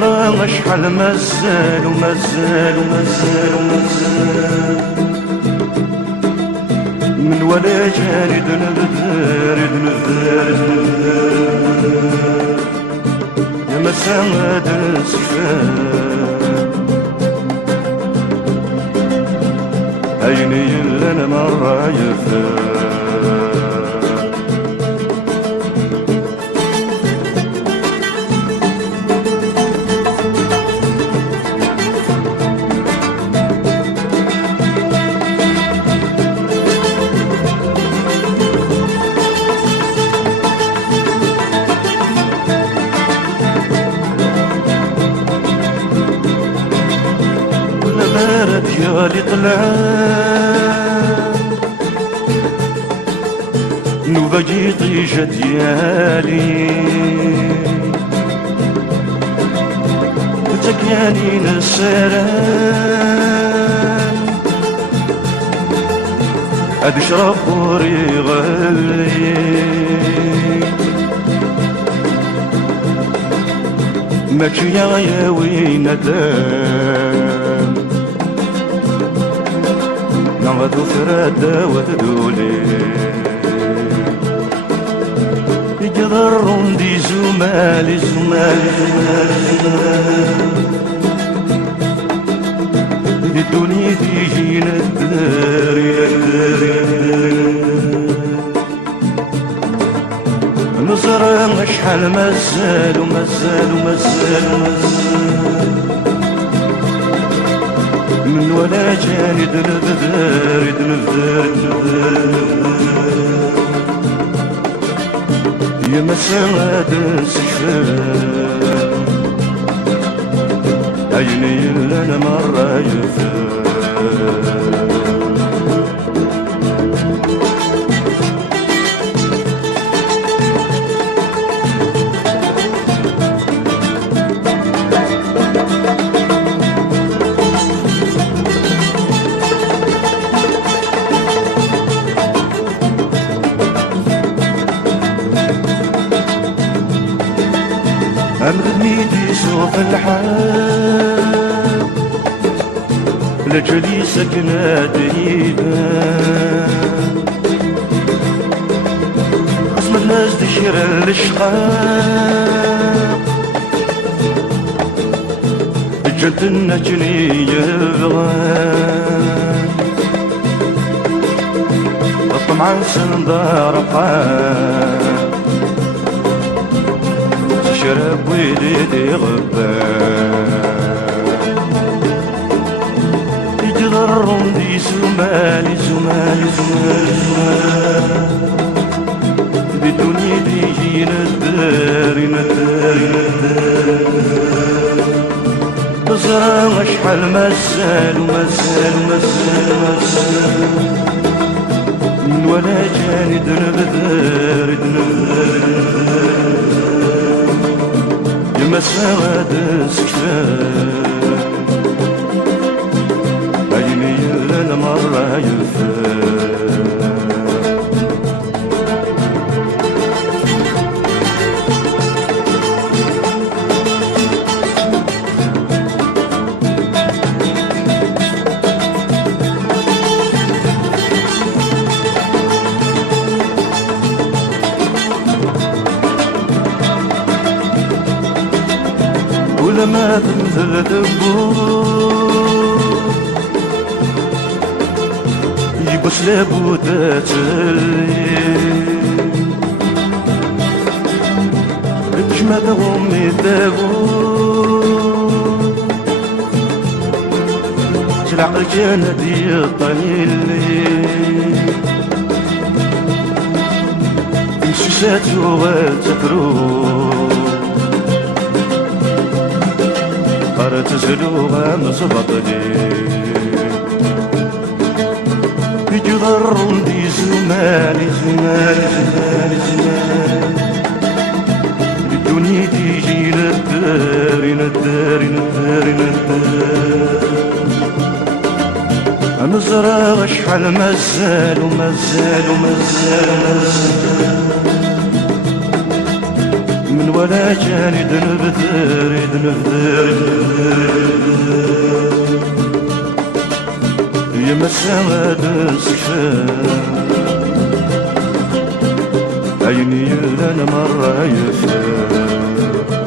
نزرع شحال مازال ومازال ومازال ومازال من ولا جاري دنبذار دنبذار دنبذار يا مسامد السفار عيني لنا مرة يفار ديالي طلعان نوبة طيجة ديالي تكياني نسران عاد شرب بوري غالي ماكشي يا وين دام نغدو فرادة وتدولي يقدرون دي زمالي زمالي دي الدنيا تيجينا الداري نزرع شحال مازال ومازال ومازال ومازال من ولا جاني دنبذار دنبذار دنبذار يا مسامد السفار عيني لنا مرة يفار أمرني سوف الحال لجلي سكنة دريبة خصم الناس تشير الاشقاق الجنة النجني يبغى الطمع سندار قاق شرب ويدي غبان يجرهم دي زمالي زمالي زمالي زمالي دي الدنيا تيجينا الداري نداري نداري نزرع شحال مازال ومازال ومازال ومازال من ولا جاني دنبذار دنبذار مسامد السكتار عيني لنا مرة يفار ولما تنزل دبور يبوس لابودات بجمد غمي دابور تلعق الجنة دي الطنيلي مسوسات وغاتفرور تزلوها مزبطلي يجرون دي زمالي زمالي زمالي زمالي الدنيا تيجي نداري نداري نداري نداري نزرع شحال مازال ومازال ومازال ومازال من ولا جاني دنبذار دنبذار سواد السفر عيني لنا مرة يفر